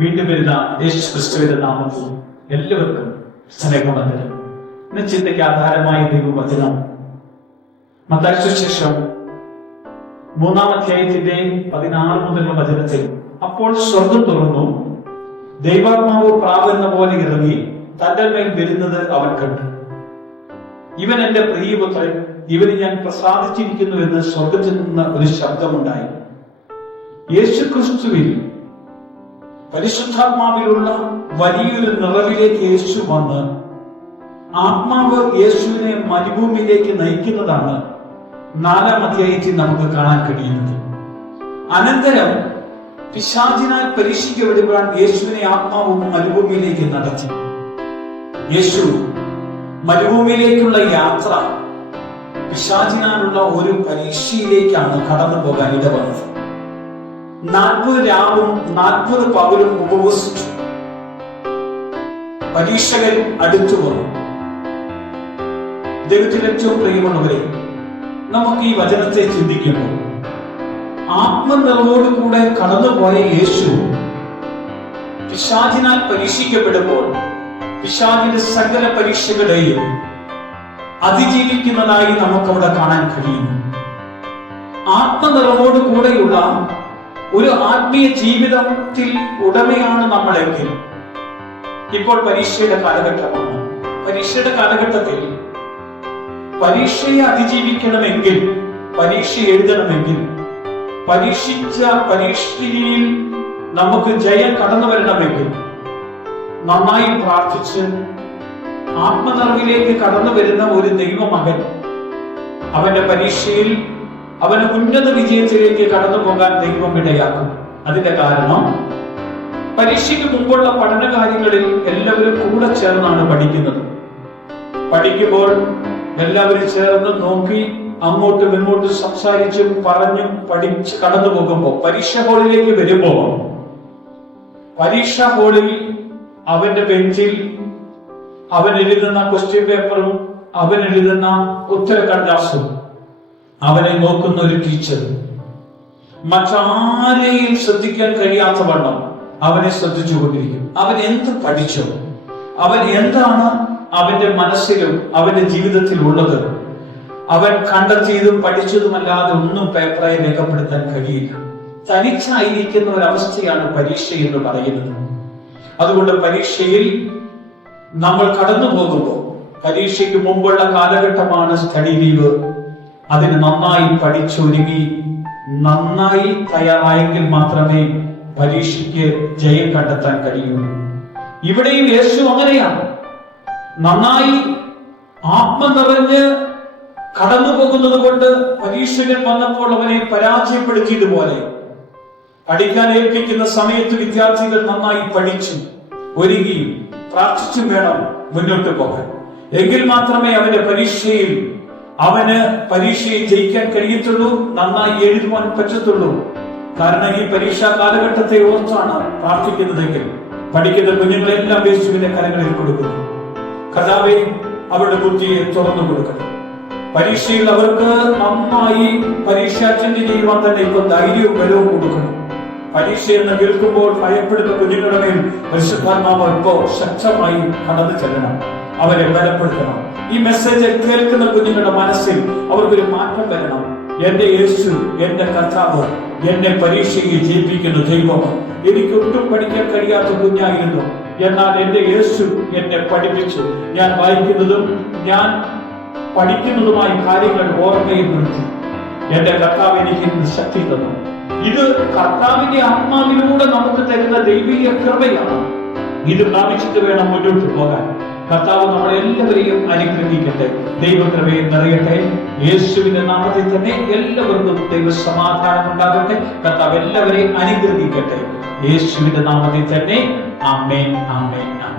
വീണ്ടും വരുന്ന യേശു ക്രിസ്തുവിന്റെ നാമത്തിൽ എല്ലാവർക്കും സ്നേഹവന്ദനം. ഇന്ന് ചിന്തയ്ക്ക് ആധാരമായ ദൈവവചനം മത്തായി സുവിശേഷം 3-ാം അധ്യായത്തിന്റെ 16 മുതലുള്ള വചനത്തിൽ, അപ്പോൾ സ്വർഗ്ഗം തുറന്നു, ദൈവാത്മാവ് പ്രാവെന്ന പോലെ ഇറങ്ങി തന്റെ മേൽ വരുന്നത് അവൻ കണ്ടു. ഇവൻ എന്റെ പ്രിയപുത്രൻ, ഇവന് ഞാൻ പ്രസാദിച്ചിരിക്കുന്നു എന്ന് സ്വർഗ്ഗത്തിൽ നിന്ന് ഒരു ശബ്ദമുണ്ടായി. യേശു ക്രിസ്തുവിൽ പരിശുദ്ധാത്മാവിലുള്ള വലിയൊരു നിറവിലേക്ക് യേശു വന്ന് ആത്മാവ് യേശുവിനെ മരുഭൂമിയിലേക്ക് നയിക്കുന്നതാണ് 4-ാം അധ്യായത്തിൽ നമുക്ക് കാണാൻ കഴിയുന്നത്. അനന്തരം പിശാചിനാൽ പരീക്ഷിക്കപ്പെടുവാൻ യേശുവിനെ ആത്മാവും മരുഭൂമിയിലേക്ക് നടത്തി. യേശു മരുഭൂമിയിലേക്കുള്ള യാത്ര പിശാചിനാലുള്ള ഒരു പരീക്ഷയിലേക്കാണ് കടന്നു പോകാൻ ഇടവന്നത്. 40 രാവും 40 പകലും ഉപവസിച്ചു. പരീക്ഷകൻ അടുത്തു വന്നു. ദൈവത്തിൽ ഏറ്റവും പ്രിയമുള്ളവരെ, നമുക്ക് ഈ വചനത്തെ ചിന്തിക്കുമ്പോൾ ആത്മനിറവോടുകൂടെ കടന്നുപോയ യേശു പിശാചിനാൽ പരീക്ഷിക്കപ്പെടുമ്പോൾ പിശാചിന്റെ സകല പരീക്ഷകളെയും അതിജീവിക്കുന്നതായി നമുക്കവിടെ കാണാൻ കഴിയുന്നു. ആത്മനിറവോടുകൂടെയുള്ള ഒരു ആത്മീയ ജീവിതത്തിൽ ഉടമയാണ് നമ്മളെങ്കിൽ, ഇപ്പോൾ പരീക്ഷയുടെ കാലഘട്ടമാണ്. പരീക്ഷയുടെ കാലഘട്ടത്തിൽ പരീക്ഷയെ അതിജീവിക്കണമെങ്കിൽ, പരീക്ഷ എഴുതണമെങ്കിൽ, പരീക്ഷയിൽ നമുക്ക് ജയം കടന്നു വരണമെങ്കിൽ നന്നായി പ്രാർത്ഥിച്ച് ആത്മനിറവിലേക്ക് കടന്നു വരുന്ന ഒരു ദൈവമകൻ അവന്റെ പരീക്ഷയിൽ അവന് ഉന്നത വിജയത്തിലേക്ക് കടന്നു പോകാൻ ദൈവം ഇടയാക്കും. അതിന്റെ കാരണം, പരീക്ഷയ്ക്ക് മുമ്പുള്ള പഠന കാര്യങ്ങളിൽ എല്ലാവരും കൂടെ ചേർന്നാണ് പഠിക്കുന്നത്. പഠിക്കുമ്പോൾ എല്ലാവരും ചേർന്ന് നോക്കി അങ്ങോട്ടും ഇങ്ങോട്ടും സംസാരിച്ചും പറഞ്ഞും പഠിച്ച് കടന്നു പോകുമ്പോൾ പരീക്ഷാ ഹാളിലേക്ക് വരുമ്പോ പരീക്ഷാ ഹാളിൽ അവന്റെ ബെഞ്ചിൽ അവൻ എഴുതുന്ന ക്വസ്റ്റ്യൻ പേപ്പറും അവൻ എഴുതുന്ന ഉത്തരക്കടലാസും അവനെ നോക്കുന്ന ഒരു ടീച്ചർ മറ്റാരെയും ശ്രദ്ധിക്കാൻ കഴിയാത്ത വണ്ണം അവനെ ശ്രദ്ധിച്ചുകൊണ്ടിരിക്കും. അവൻ എന്ത് പഠിച്ചോ, അവൻ എന്താണ് അവന്റെ മനസ്സിലും അവന്റെ ജീവിതത്തിൽ ഉള്ളത്, അവൻ കണ്ടെത്തിയതും പഠിച്ചതുമല്ലാതെ ഒന്നും പേപ്പറായി രേഖപ്പെടുത്താൻ കഴിയില്ല. തനിച്ചായിരിക്കുന്ന ഒരവസ്ഥയാണ് പരീക്ഷ എന്ന് പറയുന്നത്. അതുകൊണ്ട് പരീക്ഷയിൽ നമ്മൾ കടന്നു പോകുമ്പോൾ, പരീക്ഷയ്ക്ക് മുമ്പുള്ള കാലഘട്ടമാണ് സ്റ്റഡി ലീവ്. അതിന് നന്നായി പഠിച്ചൊരുങ്ങി നന്നായി തയ്യാറായെങ്കിൽ മാത്രമേ പരീക്ഷയ്ക്ക് ജയം കണ്ടെത്താൻ കഴിയുള്ളൂ. ഇവിടെയും യേശു അങ്ങനെയാണ്. നന്നായി ആത്മ നിറഞ്ഞ് കടന്നു പോകുന്നത് കൊണ്ട് പരീക്ഷകൻ വന്നപ്പോൾ അവനെ പരാജയപ്പെടുത്തിയതുപോലെ പഠിക്കാൻ ഏൽപ്പിക്കുന്ന സമയത്ത് വിദ്യാർത്ഥികൾ നന്നായി പഠിച്ചു ഒരുങ്ങി പ്രാർത്ഥിച്ചും വേണം മുന്നോട്ട് പോകാൻ. എങ്കിൽ മാത്രമേ അവന്റെ പരീക്ഷയെ ജയിക്കാൻ കഴിയത്തുള്ളൂ, നന്നായി എഴുതുവാൻ പറ്റത്തുള്ളൂ. കാരണം ഈ പരീക്ഷാ കാലഘട്ടത്തെ ഓർത്താണ് പ്രാർത്ഥിക്കുന്നതെങ്കിൽ പഠിക്കുന്ന കുഞ്ഞുങ്ങളെല്ലാം യേശുവിന്റെ കരങ്ങളിൽ കൊടുക്കുന്നു. കർത്താവേ, അവരുടെ ബുദ്ധിയെ തുറന്നു കൊടുക്കണം. പരീക്ഷയിൽ അവർക്ക് നന്നായി പരീക്ഷ അറ്റൻഡ് ചെയ്യുവാൻ തന്നെ ഇപ്പൊ ധൈര്യവും ബലവും കൊടുക്കണം. പരീക്ഷ എന്ന് കേൾക്കുമ്പോൾ ഭയപ്പെടുന്ന കുഞ്ഞുങ്ങളുടെ മേൽ പരിശുദ്ധാത്മാവ് ഇപ്പോൾ ശക്തമായി കടന്നു ചെല്ലണം, അവരെ ബലപ്പെടുത്തണം. ഈ മെസ്സേജ് കേൾക്കുന്ന കുഞ്ഞുങ്ങളുടെ മനസ്സിൽ അവർക്കൊരു മാറ്റം വരണം. എന്റെ യേശു, എന്റെ കർത്താവ് എന്നെ പരീക്ഷയെ ജയിപ്പിക്കുന്ന ദൈവം. എനിക്ക് ഒട്ടും പഠിക്കാൻ കഴിയാത്ത കുഞ്ഞായിരുന്നു, എന്നാൽ എന്റെ യേശു എന്നെ പഠിപ്പിച്ചു. ഞാൻ വായിക്കുന്നതും ഞാൻ പഠിക്കുന്നതുമായ കാര്യങ്ങൾ ഓർമ്മയിൽ നിർത്തി. എന്റെ കർത്താവ് എനിക്ക് ശക്തി തന്നു. ഇത് കർത്താവിന്റെ ആത്മാവിലൂടെ നമുക്ക് തരുന്ന ദൈവീയ കൃപയാണ്. ഇത് പ്രാപിച്ചിട്ട് വേണം മുന്നോട്ട് പോകാൻ. കർത്താവ് നമ്മളെല്ലാവരെയും അനുഗ്രഹിക്കട്ടെ. ദൈവകൃപയിൽ നിറയട്ടെ. യേശുവിന്റെ നാമത്തിൽ തന്നെ എല്ലാവർക്കും ദൈവ സമാധാനം ഉണ്ടാകട്ടെ. കർത്താവ് എല്ലാവരെയും അനുഗ്രഹിക്കട്ടെ. യേശുവിന്റെ നാമത്തിൽ തന്നെ. ആമേൻ, ആമേൻ, ആമേൻ.